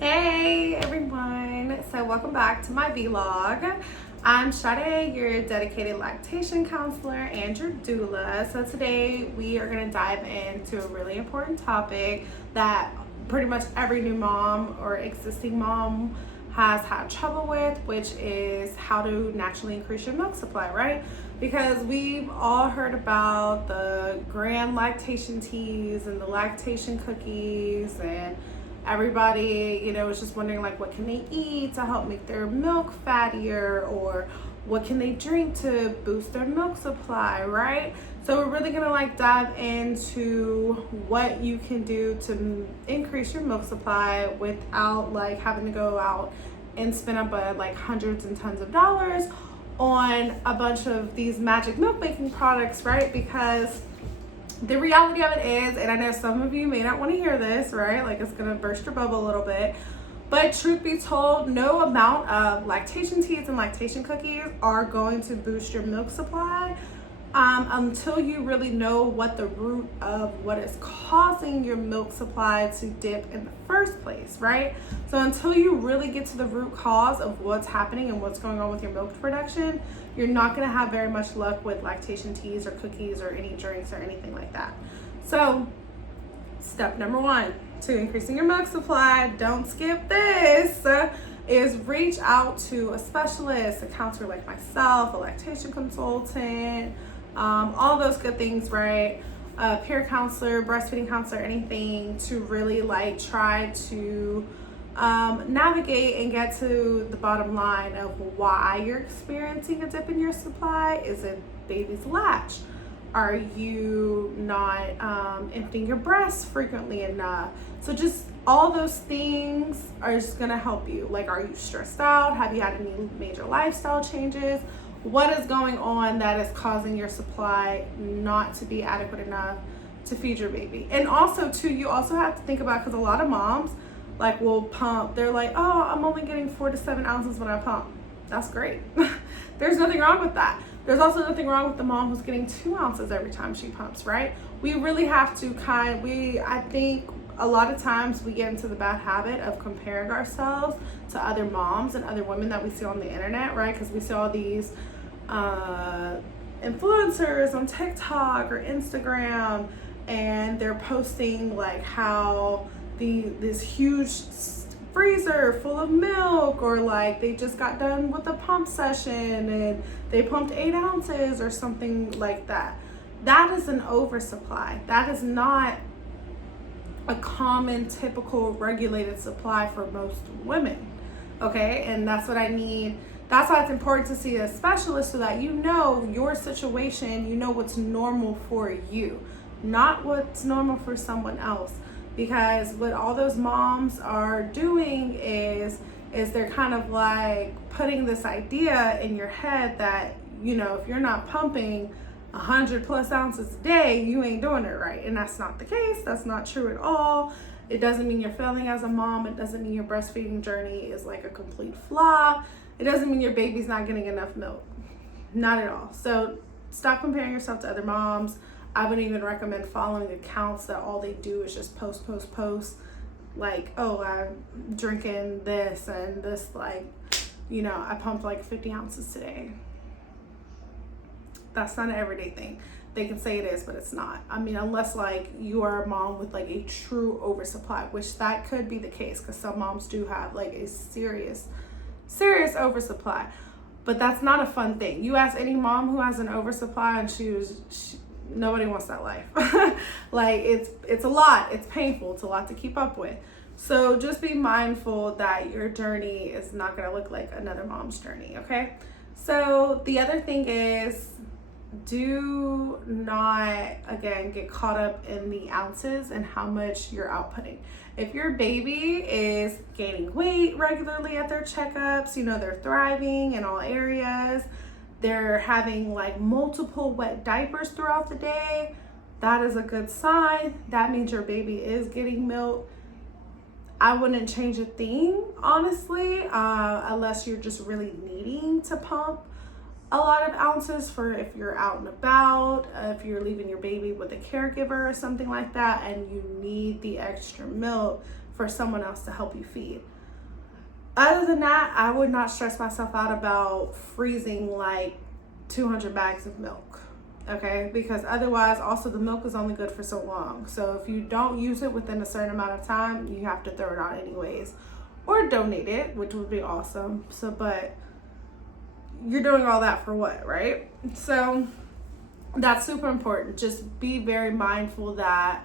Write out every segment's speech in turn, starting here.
Hey everyone, so welcome back to my vlog. I'm Sade, your dedicated lactation counselor and your doula. So today we are going to dive into a really important topic that pretty much every new mom or existing mom has had trouble with, which is how to naturally increase your milk supply, right? Because we've all heard about the grand lactation teas and the lactation cookies, and everybody, is just wondering like what can they eat to help make their milk fattier, or what can they drink to boost their milk supply, right? So we're really gonna like dive into what you can do to increase your milk supply without like having to go out and spend up like hundreds and tons of dollars on a bunch of these magic milk making products, right? Because the reality of it is, and I know some of you may not want to hear this, right? Like it's gonna burst your bubble a little bit, but truth be told, no amount of lactation teas and lactation cookies are going to boost your milk supply until you really know what the root of what is causing your milk supply to dip in the first place, right? So until you really get to the root cause of what's happening and what's going on with your milk production, you're not going to have very much luck with lactation teas or cookies or any drinks or anything like that. So step number one to increasing your milk supply, don't skip this, is reach out to a specialist, a counselor like myself, a lactation consultant, all those good things, right? A peer counselor, breastfeeding counselor, anything to really like try to navigate and get to the bottom line of why you're experiencing a dip in your supply. Is it baby's latch? Are you not emptying your breasts frequently enough? So just all those things are just gonna help you. Like, are you stressed out? Have you had any major lifestyle changes? What is going on that is causing your supply not to be adequate enough to feed your baby? And also too, you also have to think about, because a lot of moms like will pump, they're like, oh, I'm only getting 4 to 7 ounces when I pump. That's great. There's nothing wrong with that. There's also nothing wrong with the mom who's getting 2 ounces every time she pumps, right? We really have to I think a lot of times we get into the bad habit of comparing ourselves to other moms and other women that we see on the internet, right? Because we see all these influencers on TikTok or Instagram, and they're posting like how this huge freezer full of milk, or like they just got done with a pump session and they pumped 8 ounces or something like that. That is an oversupply. That is not a common, typical, regulated supply for most women. Okay, and that's what I need. That's why it's important to see a specialist, so that you know your situation, you know what's normal for you, not what's normal for someone else. Because what all those moms are doing is they're kind of like putting this idea in your head that, if you're not pumping 100+ ounces a day, you ain't doing it right. And that's not the case. That's not true at all. It doesn't mean you're failing as a mom. It doesn't mean your breastfeeding journey is like a complete flop. It doesn't mean your baby's not getting enough milk. Not at all. So stop comparing yourself to other moms. I wouldn't even recommend following accounts that all they do is just post. Like, oh, I'm drinking this and this, like, I pumped like 50 ounces today. That's not an everyday thing. They can say it is, but it's not. I mean, unless like you are a mom with like a true oversupply, which that could be the case, because some moms do have like a serious oversupply. But that's not a fun thing. You ask any mom who has an oversupply and nobody wants that life. Like it's a lot. It's painful. It's a lot to keep up with. So just be mindful that your journey is not going to look like another mom's journey. Okay. So the other thing is, do not, again, get caught up in the ounces and how much you're outputting. If your baby is gaining weight regularly at their checkups, they're thriving in all areas, they're having like multiple wet diapers throughout the day, that is a good sign. That means your baby is getting milk. I wouldn't change a thing, honestly, unless you're just really needing to pump a lot of ounces for if you're out and about, if you're leaving your baby with a caregiver or something like that, and you need the extra milk for someone else to help you feed. Other than that, I would not stress myself out about freezing like 200 bags of milk, okay? Because otherwise, also the milk is only good for so long. So if you don't use it within a certain amount of time, you have to throw it out anyways, or donate it, which would be awesome. So, but you're doing all that for what, right? So that's super important. Just be very mindful that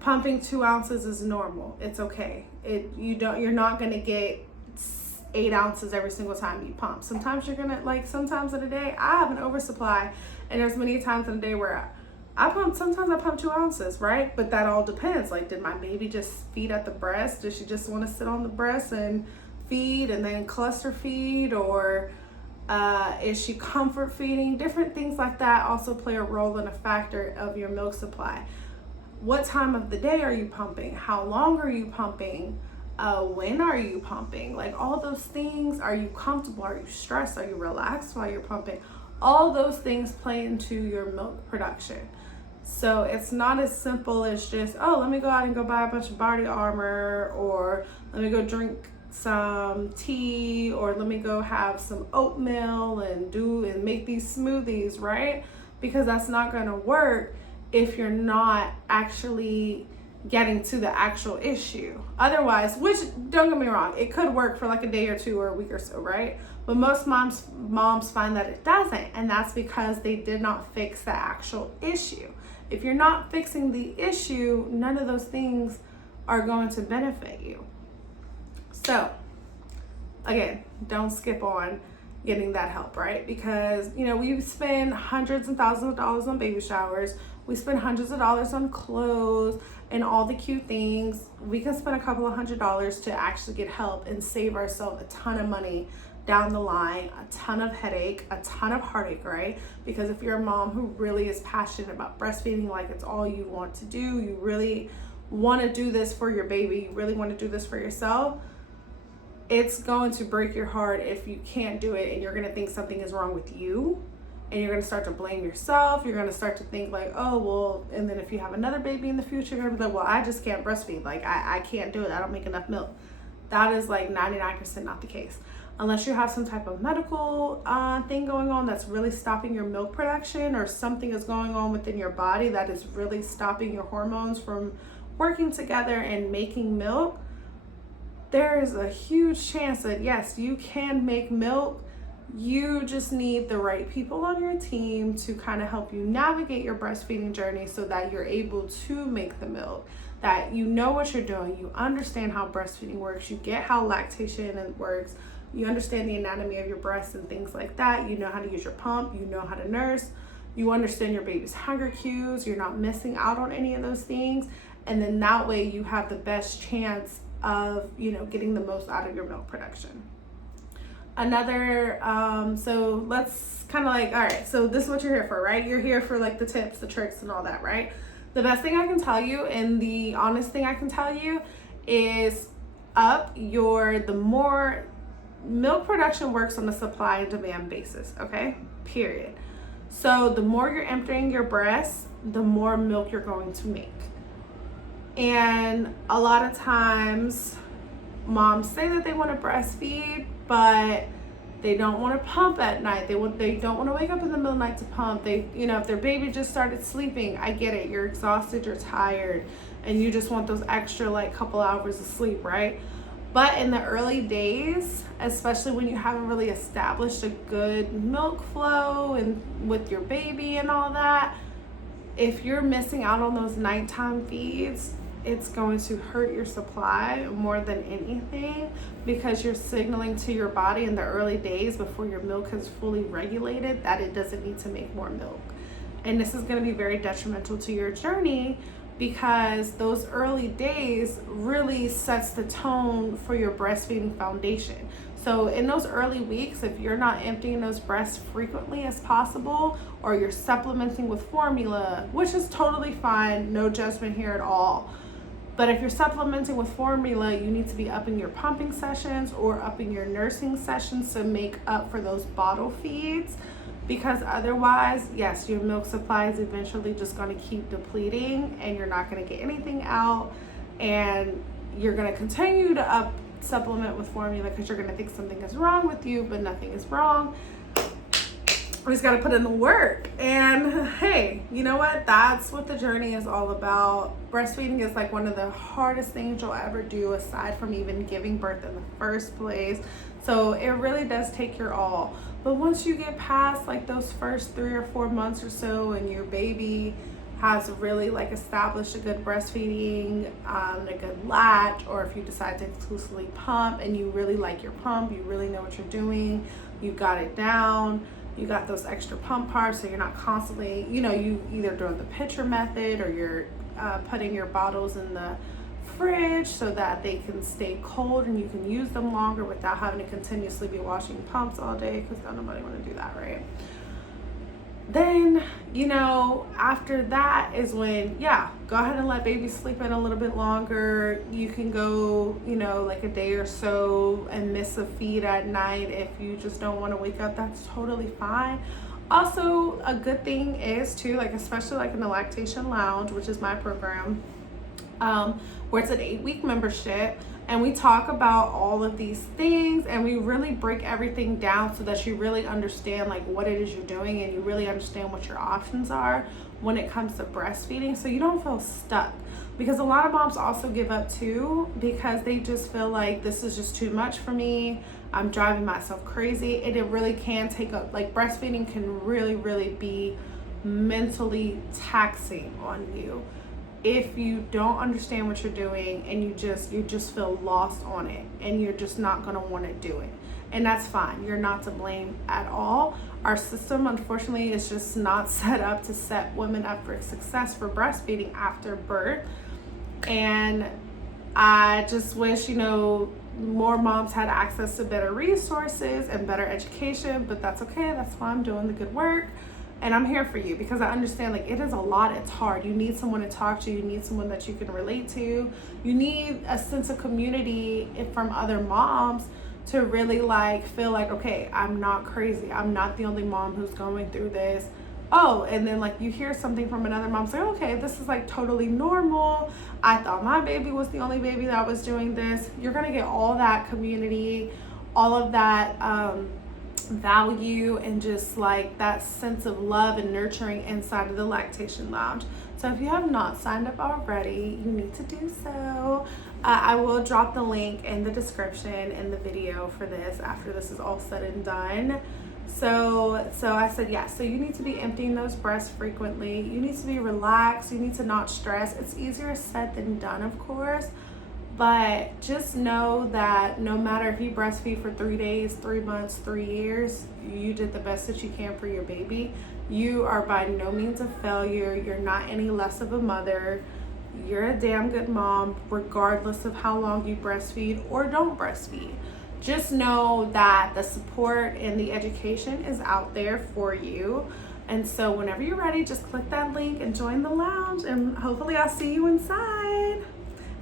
pumping 2 ounces is normal. It's okay. You're not gonna get 8 ounces every single time you pump. Sometimes you're gonna, like, sometimes in a day, I have an oversupply, and there's many times in a day where sometimes I pump 2 ounces, right? But that all depends. Like, did my baby just feed at the breast? Does she just want to sit on the breast and feed and then cluster feed? Or is she comfort feeding? Different things like that also play a role in a factor of your milk supply. What time of the day are you pumping? How long are you pumping? When are you pumping? Like, all those things. Are you comfortable? Are you stressed? Are you relaxed while you're pumping? All those things play into your milk production. So it's not as simple as just, oh, let me go out and go buy a bunch of body armor, or let me go drink some tea, or let me go have some oatmeal and make these smoothies, right? Because that's not going to work if you're not actually getting to the actual issue. Otherwise, which, don't get me wrong, it could work for like a day or two or a week or so, right? But most moms find that it doesn't, and that's because they did not fix the actual issue. If you're not fixing the issue, none of those things are going to benefit you. So again, don't skip on getting that help, right? Because, you know, we spend hundreds and thousands of dollars on baby showers. We spend hundreds of dollars on clothes and all the cute things. We can spend a couple of $100s to actually get help and save ourselves a ton of money down the line, a ton of headache, a ton of heartache, right? Because if you're a mom who really is passionate about breastfeeding, like it's all you want to do, you really want to do this for your baby, you really want to do this for yourself, it's going to break your heart if you can't do it, and you're going to think something is wrong with you, and you're going to start to blame yourself. You're going to start to think like, oh, well, and then if you have another baby in the future, you're going to be like, well, I just can't breastfeed. Like, I can't do it. I don't make enough milk. That is like 99% not the case. Unless you have some type of medical thing going on that's really stopping your milk production, or something is going on within your body that is really stopping your hormones from working together and making milk, there is a huge chance that yes, you can make milk. You just need the right people on your team to kind of help you navigate your breastfeeding journey so that you're able to make the milk, that you know what you're doing, you understand how breastfeeding works, you get how lactation works, you understand the anatomy of your breasts and things like that, you know how to use your pump, you know how to nurse, you understand your baby's hunger cues, you're not missing out on any of those things, and then that way you have the best chance of, you know, getting the most out of your milk production. Another, so let's kind of like, all right, so this is what you're here for, right? You're here for like the tips, the tricks, and all that, right? The best thing I can tell you, and the honest thing I can tell you, is the more milk production works on a supply and demand basis, okay? Period. So the more you're emptying your breasts, the more milk you're going to make. And a lot of times moms say that they want to breastfeed, but they don't want to pump at night. They don't want to wake up in the middle of the night to pump. If their baby just started sleeping, I get it. You're exhausted, you're tired, and you just want those extra like couple hours of sleep, right? But in the early days, especially when you haven't really established a good milk flow and with your baby and all that, if you're missing out on those nighttime feeds, it's going to hurt your supply more than anything, because you're signaling to your body in the early days before your milk has fully regulated that it doesn't need to make more milk. And this is going to be very detrimental to your journey, because those early days really sets the tone for your breastfeeding foundation. So in those early weeks, if you're not emptying those breasts frequently as possible, or you're supplementing with formula, which is totally fine, no judgment here at all. But if you're supplementing with formula, you need to be upping your pumping sessions or upping your nursing sessions to make up for those bottle feeds, because otherwise, yes, your milk supply is eventually just going to keep depleting and you're not going to get anything out, and you're going to continue to supplement with formula because you're going to think something is wrong with you, but nothing is wrong. We just got to put in the work. And hey, you know what? That's what the journey is all about. Breastfeeding is like one of the hardest things you'll ever do, aside from even giving birth in the first place. So it really does take your all. But once you get past like those first 3 or 4 months or so, and your baby has really like established a good breastfeeding, a good latch, or if you decide to exclusively pump and you really like your pump, you really know what you're doing, you got it down, you got those extra pump parts, so you're not constantly, you either doing the pitcher method or you're putting your bottles in the fridge so that they can stay cold and you can use them longer without having to continuously be washing pumps all day, because nobody want to do that, right? Then, after that is when, go ahead and let baby sleep in a little bit longer. You can go, like a day or so and miss a feed at night if you just don't want to wake up. That's totally fine. Also, a good thing is too, like especially like in the Lactation Lounge, which is my program, where it's an 8-week membership, and we talk about all of these things and we really break everything down so that you really understand like what it is you're doing, and you really understand what your options are when it comes to breastfeeding, so you don't feel stuck. Because a lot of moms also give up too because they just feel like this is just too much for me, I'm driving myself crazy. And it really can take up, like breastfeeding can really, really be mentally taxing on you if you don't understand what you're doing and you just feel lost on it, and you're just not going to want to do it. And that's fine. You're not to blame at all. Our system, unfortunately, is just not set up to set women up for success for breastfeeding after birth. And I just wish, more moms had access to better resources and better education, but that's okay. That's why I'm doing the good work. And I'm here for you because I understand like it is a lot, it's hard. You need someone to talk to, you need someone that you can relate to. You need a sense of community from other moms to really like feel like, okay, I'm not crazy. I'm not the only mom who's going through this. Oh, and then like you hear something from another mom say, okay, this is like totally normal. I thought my baby was the only baby that was doing this. You're gonna get all that community, all of that value, and just like that sense of love and nurturing inside of the Lactation Lounge. So if you have not signed up already, you need to do so. I will drop the link in the description in the video for this after this is all said and done. So I said, yeah, so you need to be emptying those breasts frequently. You need to be relaxed. You need to not stress. It's easier said than done, of course. But just know that no matter if you breastfeed for 3 days, 3 months, 3 years, you did the best that you can for your baby. You are by no means a failure. You're not any less of a mother. You're a damn good mom, regardless of how long you breastfeed or don't breastfeed. Just know that the support and the education is out there for you. And so whenever you're ready, just click that link and join the lounge, and hopefully I'll see you inside.